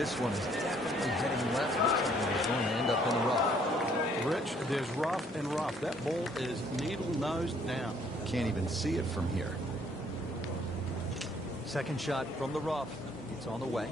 This one is definitely heading left. Looks like he's going to end up in the rough. Rich, there's rough and rough. That ball is needle-nosed down. Can't even see it from here. Second shot from the rough. It's on the way.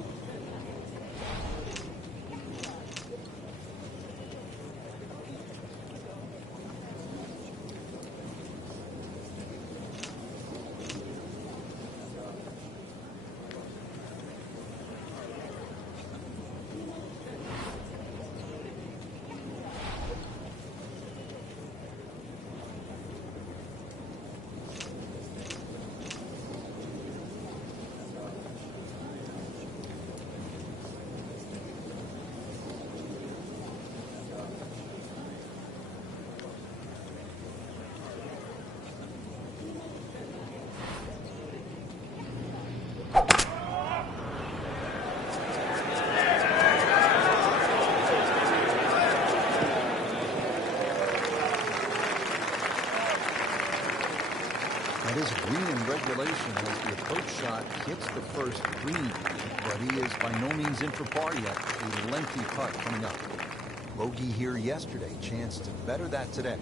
That is green in regulation as the approach shot hits the first green, but he is by no means in for par yet. A lengthy putt coming up. Bogey here yesterday, chance to better that today.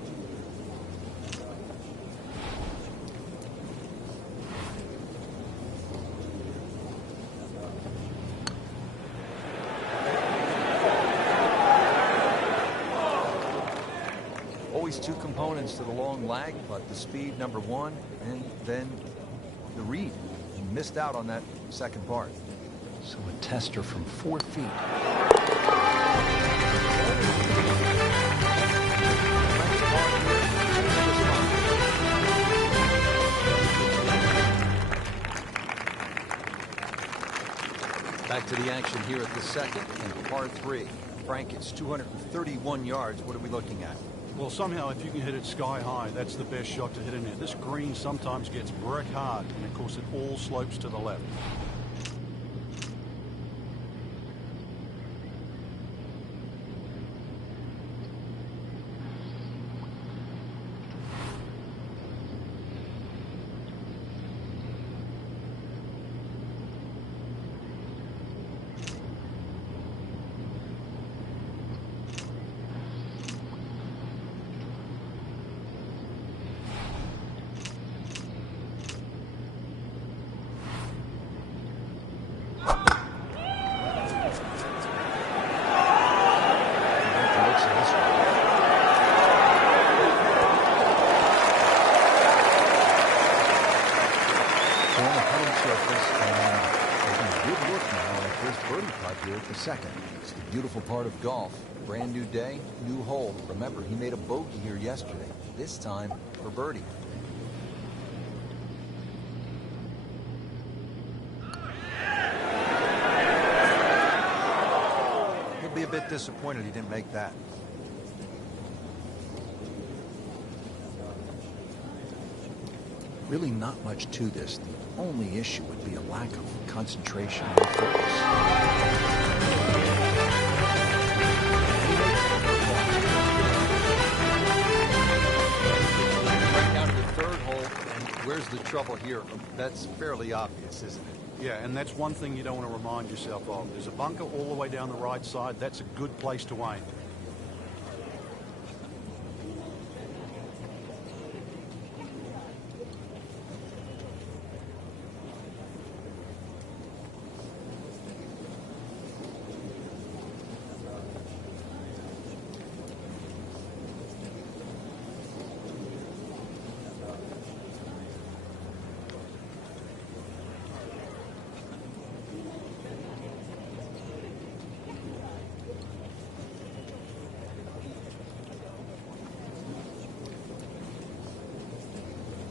Always two components to the long lag, but the speed, number one, and then the read. He missed out on that second part. So a tester from 4 feet. Back to the action here at the second and par 3. Frank, it's 231 yards. What are we looking at? Well, somehow, if you can hit it sky high, that's the best shot to hit in there. This green sometimes gets brick hard, and of course, it all slopes to the left. Second. It's the beautiful part of golf. Brand new day, new hole. Remember, he made a bogey here yesterday. This time for birdie. He'll be a bit disappointed he didn't make that. Really not much to this. The only issue would be a lack of concentration and focus. Right down to the third hole, and where's the trouble here? That's fairly obvious, isn't it? Yeah, and that's one thing you don't want to remind yourself of. There's a bunker all the way down the right side. That's a good place to aim.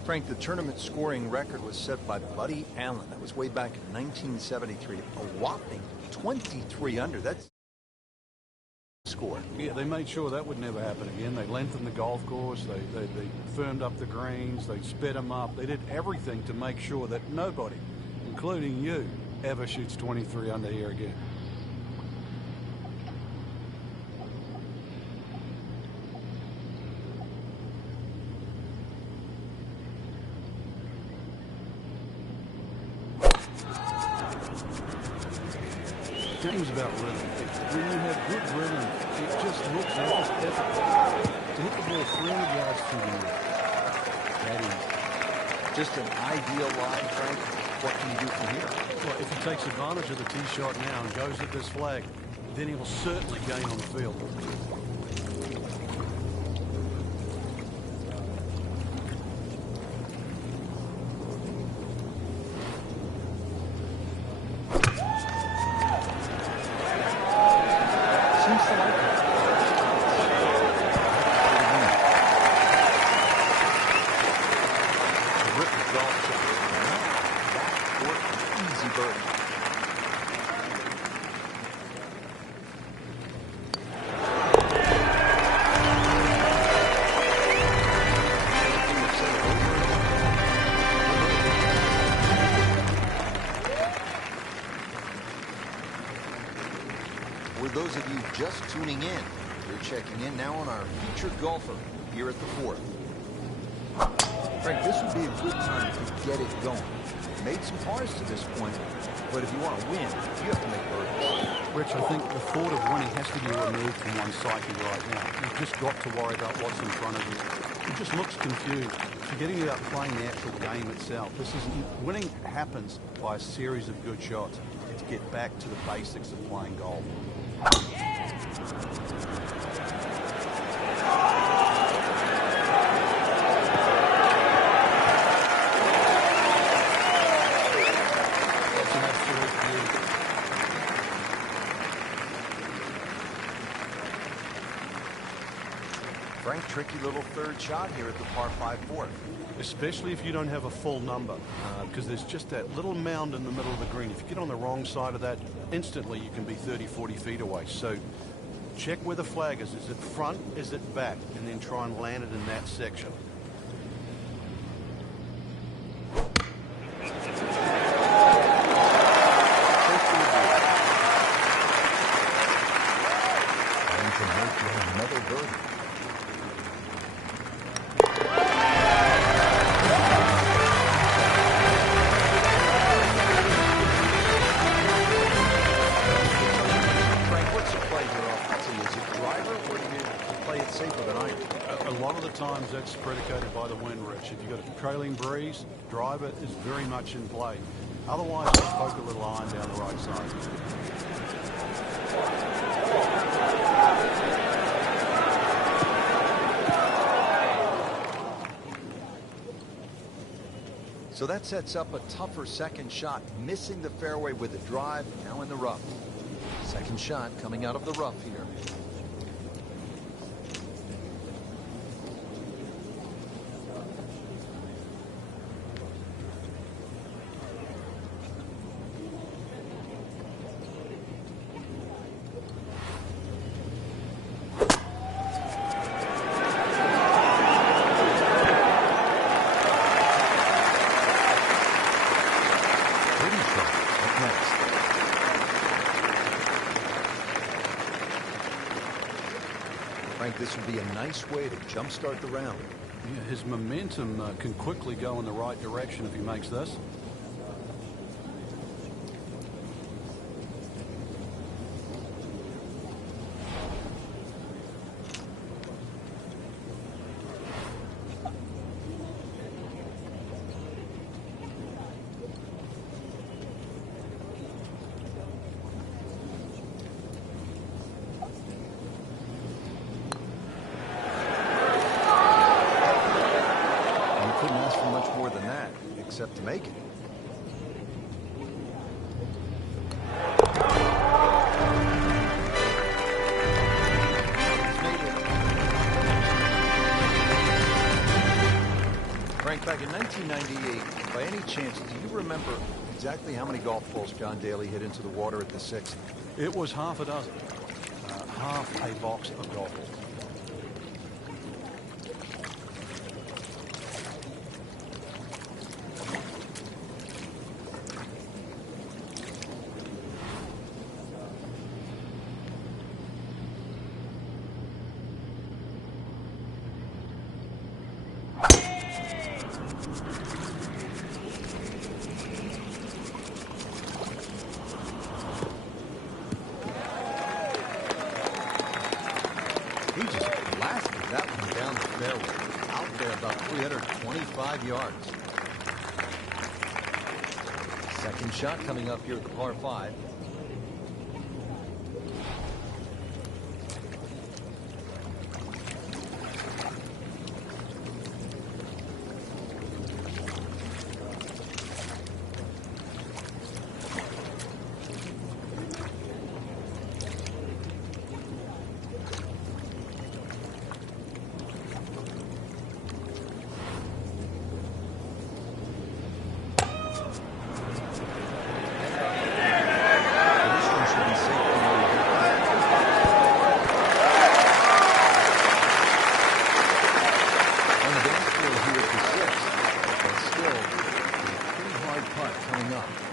Frank, the tournament scoring record was set by Buddy Allen. That was way back in 1973. A whopping 23 under. That's score. Yeah, they made sure that would never happen again. They lengthened the golf course. They firmed up the greens. They sped them up. They did everything to make sure that nobody, including you, ever shoots 23 under here again. game's about rhythm. When you have good rhythm, it just looks effortless. To hit the ball 300 yards through the air, that is just an ideal line, Frank. What can you do from here? well, if he takes advantage of the tee shot now and goes at this flag, then he will certainly gain on the field. Seems to like it. Terrific golf shot. Back for an easy birdie. For those of you just tuning in, we're checking in now on our featured golfer here at the fourth. Frank, this would be a good time to get it going. Made some pars to this point, but if you want to win, you have to make birdies. Rich, I think the thought of winning has to be removed from one's psyche right now. You've just got to worry about what's in front of you. He just looks confused, forgetting about playing the actual game itself. Winning happens by a series of good shots. It's get back to the basics of playing golf. That's an absolute beauty. Frank, tricky little third shot here at the par 5 fourth. Especially if you don't have a full number, because there's just that little mound in the middle of the green. If you get on the wrong side of that, instantly you can be 30, 40 feet away. So check where the flag is. Is it front? Is it back? And then try and land it in that section. And can make you another birdie. Safer than I am. A lot of the times that's predicated by the wind, Rich. If you've got a trailing breeze, driver is very much in play. Otherwise, just poke a little iron down the right side. So that sets up a tougher second shot, missing the fairway with a drive, now in the rough. Second shot coming out of the rough here. This would be a nice way to jumpstart the round. Yeah, his momentum can quickly go in the right direction if he makes this. Except to make it. Frank, back in 1998, by any chance, do you remember exactly how many golf balls John Daly hit into the water at the sixth? It was half a dozen. Half a box of golf balls. He just blasted that one down the fairway. Out there about 325 yards. Second shot coming up here at the par 5.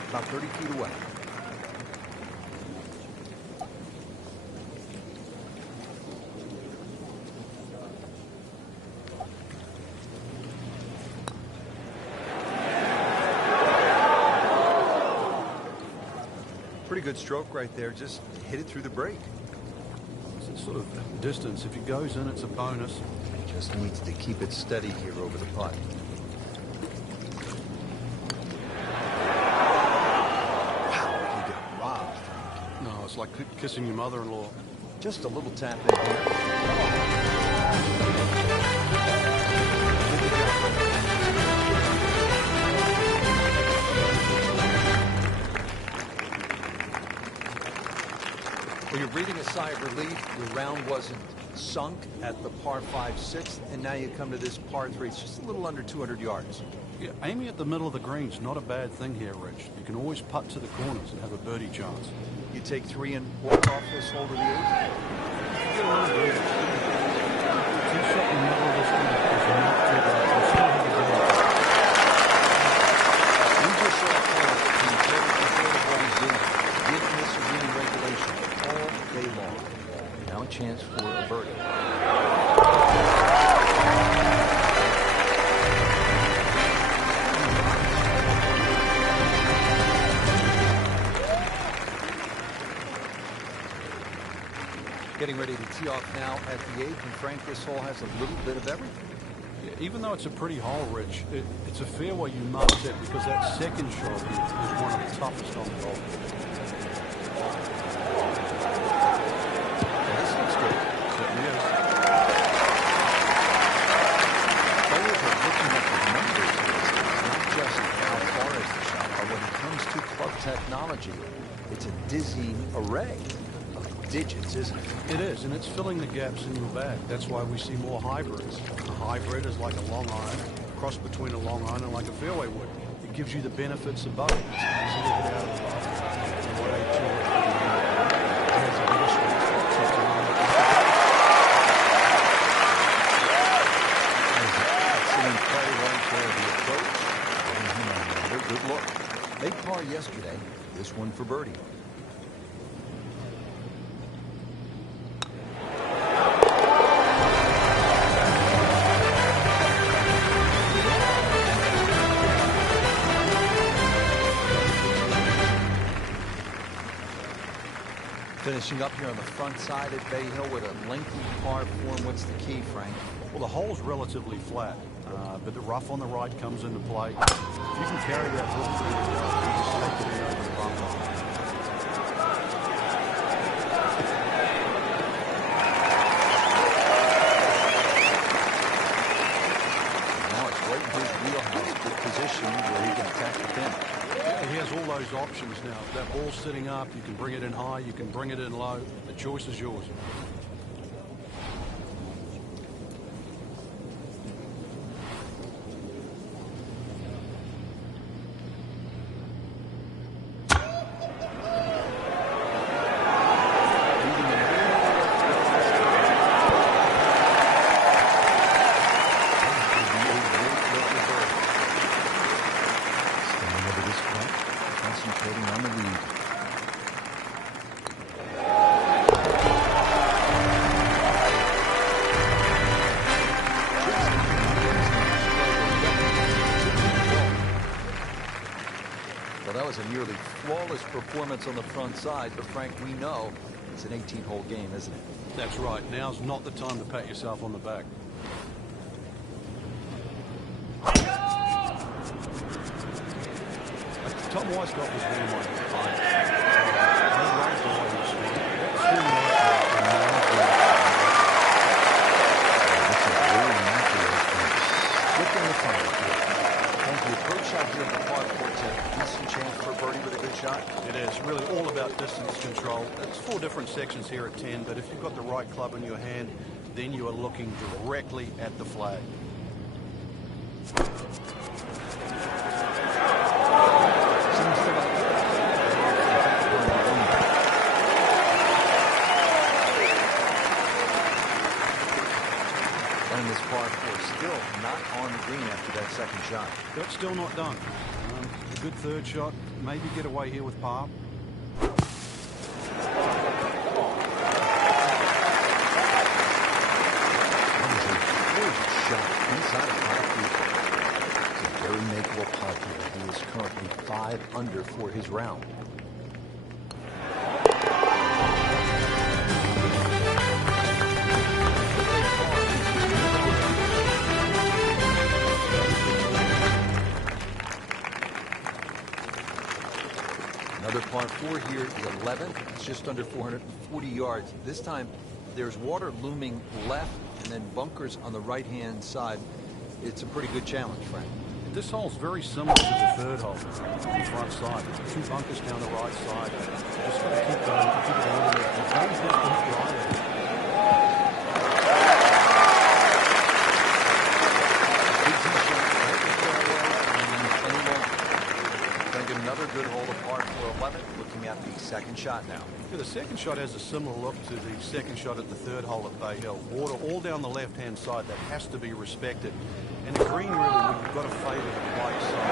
About 30 feet away. Pretty good stroke right there. Just hit it through the break. It's a sort of distance. If it goes in, it's a bonus. Just needs to keep it steady here over the putt. It's like kissing your mother-in-law. Just a little tap in here. Well, you're breathing a sigh of relief. Your round wasn't sunk at the par 5 6th, and now you come to this par 3. It's just a little under 200 yards. Yeah, aiming at the middle of the green's not a bad thing here, Rich. You can always putt to the corners and have a birdie chance. You take 3 and walk off this hole to the 8th. Tee shot in the middle of this green is not too bad. You still have a good. We just saw Paul compare what he's doing, giving this a winning regulation all day long. Now a chance for a birdie. Getting ready to tee off now at the 8th, and Frank, this hole has a little bit of everything. Yeah, even though it's a pretty hole, Rich, it's a fairway you must hit because that second shot is one of the toughest on the golf course. Well, this looks good. Certainly is. Players are looking at the numbers here, not just how far is the shot, but when it comes to club technology, it's a dizzying array of digits, isn't it? It is, and it's filling the gaps in your bag. That's why we see more hybrids. A hybrid is like a long iron, cross between a long iron and like a fairway wood. It gives you the benefits of both. It's easy to hit out of the ball. Excellent play right there. The approach, giving him another good look. Made par yesterday. This one for birdie. Finishing up here on the front side at Bay Hill with a lengthy par 4. What's the key, Frank? Well, the hole's relatively flat, but the rough on the right comes into play. If you can carry that ball through the rough, you just take it in over the bump. Now it's right in his wheelhouse, good position where he can attack the pin. He has all those options now. If that ball's sitting up, you can bring it in high, you can bring it in low. The choice is yours. Concentrating on the lead. Well, that was a nearly flawless performance on the front side, but Frank, we know It's an 18-hole game, isn't it? That's right. Now's not the time to pat yourself on the back. Tom Weisskopf was really my client. The approach shot here at the par 4 is a decent chance for a birdie with a good shot. It is really all about distance control. It's 4 different sections here at 10, but if you've got the right club in your hand, then you are looking directly at the flag. And this par 4 still not on the green after that second shot. But still not done. A good third shot, maybe get away here with par. Inside of par 3. It's a very makeable putt here. He is currently 5 under for his round. Another par 4 here, the 11th. It's just under 440 yards. This time, there's water looming left and then bunkers on the right-hand side. It's a pretty good challenge, Frank. This hole's very similar to the third hole on the front side. 2 bunkers down the right side. Just got to keep going, keep it on. Another good hole to par 4-11. Looking at the second shot now. Yeah, the second shot has a similar look to the second shot at the third hole at Bay Hill. Water all down the left-hand side. That has to be respected. And the green, really, you've got to favour the white side.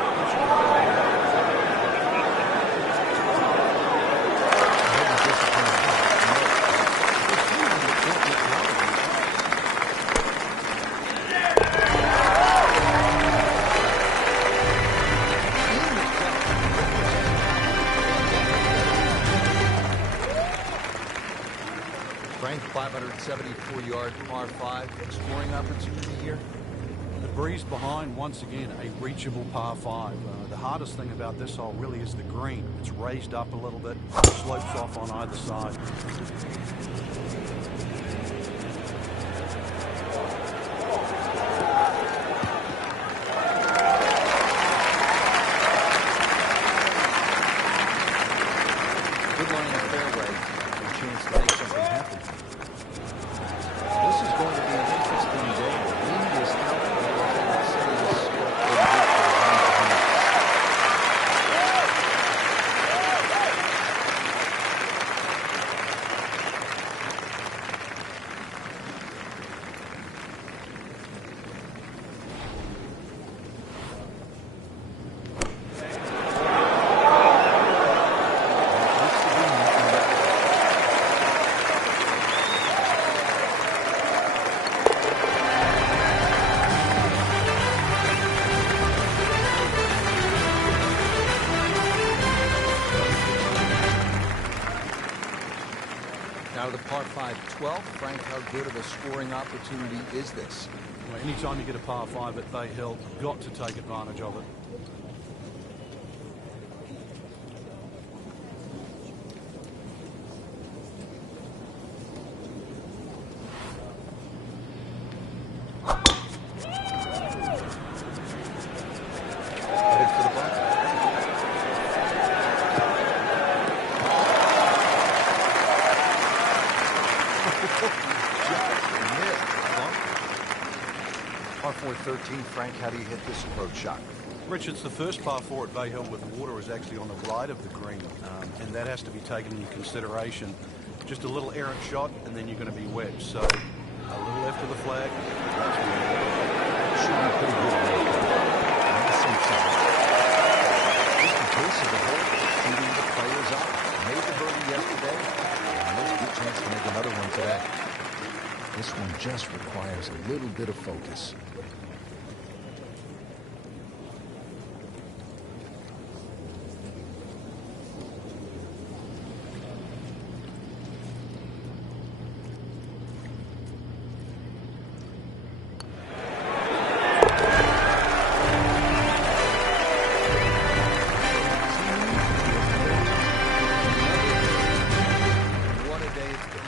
Frank, 574-yard par 5 scoring opportunity here. The breeze behind, once again, a reachable par 5. The hardest thing about this hole really is the green. It's raised up a little bit, slopes off on either side. Good line in the fairway. A chance to make something happen. This is going to be an interesting day. The wind is out. Now to the par 5 12. Frank, how good of a scoring opportunity is this? Well, anytime you get a par 5 at Bay Hill, you've got to take advantage of it. Headed for the bunker. Par 4 13, Frank, how do you hit this approach shot? Richards, the first par 4 at Bay Hill with water is actually on the right of the green, and that has to be taken into consideration. Just a little errant shot, and then you're going to be wedged. So a little left of the flag. Should be pretty good. Just the pace of the hole, feeding the players up. Made the birdie yesterday, and there's a good chance to make another one today. This one just requires a little bit of focus. day it's been.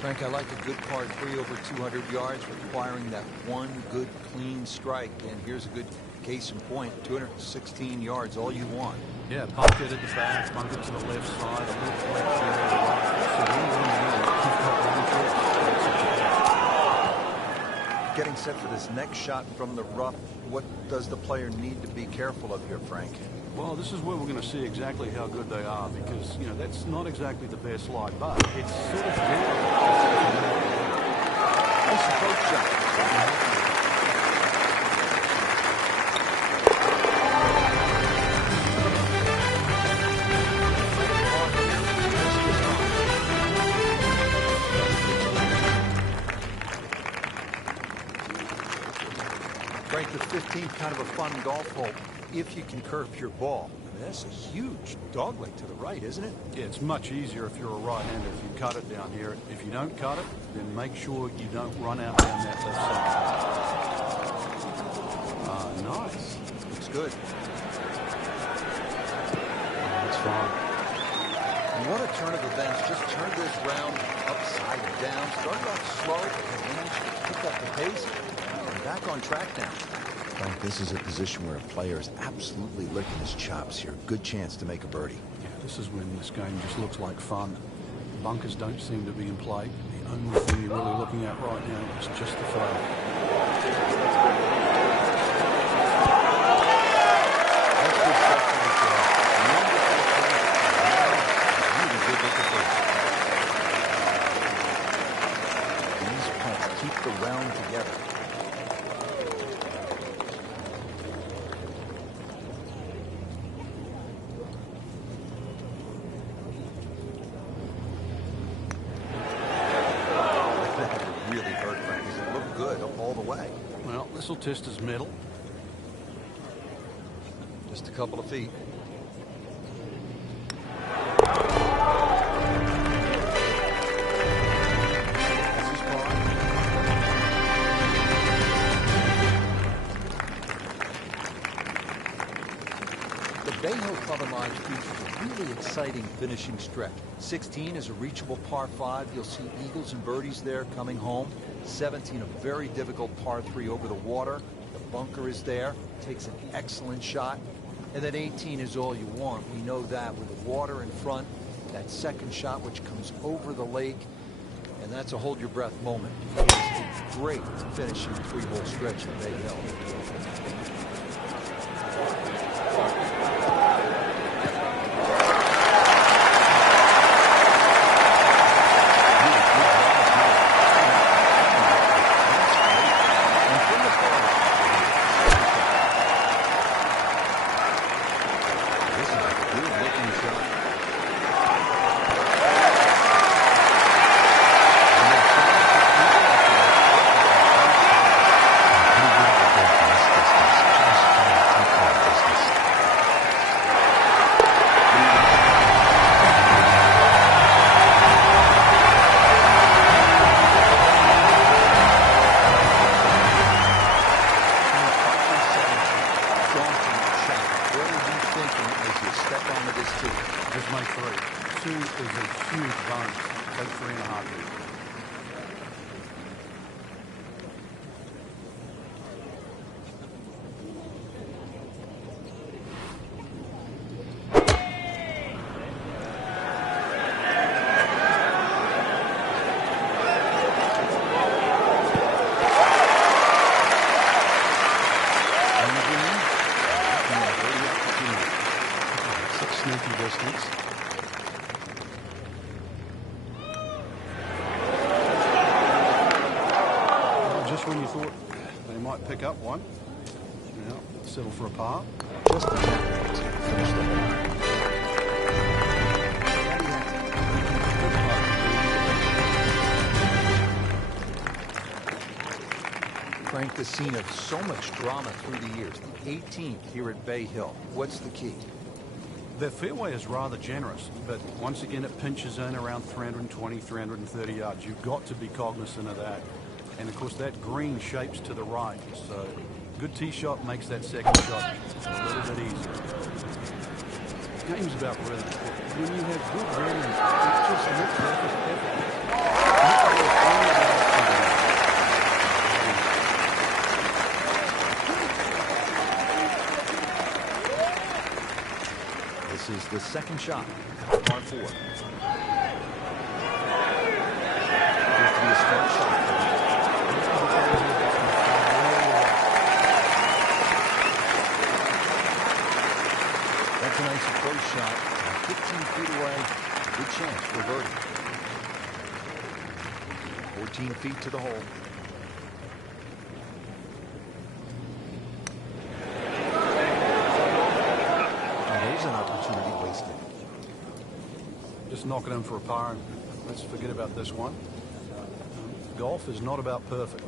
Frank, I like a good par 3 over 200 yards, requiring that one good, clean strike. And here's a good case in point, 216 yards, all you want. Yeah, pump it at the back, bunk it to the left side, a little flex here to the right. So you've got one trick. Getting set for this next shot from the rough, what does the player need to be careful of here, Frank? Well, this is where we're going to see exactly how good they are, because, you know, that's not exactly the best lie, but it's sort of Nice approach shot. Frank, the 15th, kind of a fun golf hole if you can curve your ball. I mean, that's a huge dogleg to the right, isn't it? Yeah, it's much easier if you're a right-hander if you cut it down here. If you don't cut it, then make sure you don't run out down that left side. Nice. Looks good. That's fine. And what a turn of events. Just turned this round upside down. Started off slow and managed to pick up the pace. And back on track now. Frank, this is a position where a player is absolutely licking his chops here. Good chance to make a birdie. Yeah, this is when this game just looks like fun. Bunkers don't seem to be in play. The only thing you're really looking at right now is just the flag. That's good stuff for the show. Really good look at this. These putts keep the round together. This will test his metal. Just a couple of feet. This is par. The Bay Hill Club and Lodge features a really exciting finishing stretch. 16 is a reachable par 5. You'll see eagles and birdies there coming home. 17, a very difficult par 3 over the water. The bunker is there, takes an excellent shot. And then 18 is all you want. We know that with the water in front, that second shot which comes over the lake, and that's a hold your breath moment. It is a great finishing 3-hole stretch at Bay Hill. Just make 3. 2 is a huge bonus. Take 3.5. Distance. Just when you thought they might pick up one, now settle for a par. Just a tap to finish the hole. Frank, the scene of so much drama through the years. The 18th here at Bay Hill. What's the key? The fairway is rather generous, but once again it pinches in around 320, 330 yards. You've got to be cognizant of that. And of course that green shapes to the right, so good tee shot makes that second shot a little bit easier. game's about rhythm. When you have good rhythm, it just looks effortless. This is the second shot at par 4. Appears to be a strong shot. That's a nice approach shot. 15 feet away. Good chance for birdie. 14 feet to the hole. An opportunity wasted. Just knocking in for a par and let's forget about this one. Golf is not about perfect.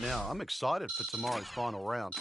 Now, I'm excited for tomorrow's final round.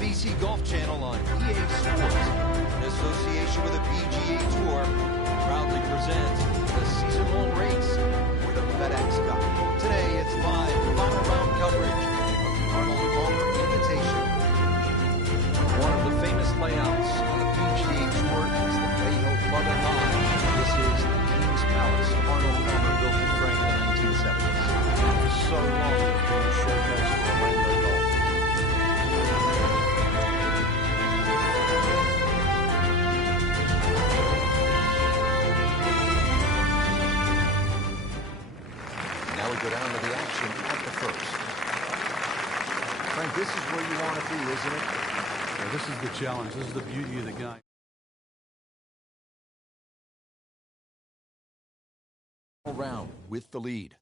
NBC Golf Channel on EA Sports, in association with the PGA Tour, proudly presents the season-long race for the FedEx Cup. Today, it's live final round coverage of the Arnold Palmer Invitation. One of the famous layouts on the PGA Tour is the Bay Hill Club at High. This is the King's Palace. Arnold Palmer built the frame in the 1970s. So long it's been a showcase for Orlando golf. Go down to the action at the first. Frank, this is where you want to be, isn't it? Yeah, this is the challenge. This is the beauty of the game. Round with the lead.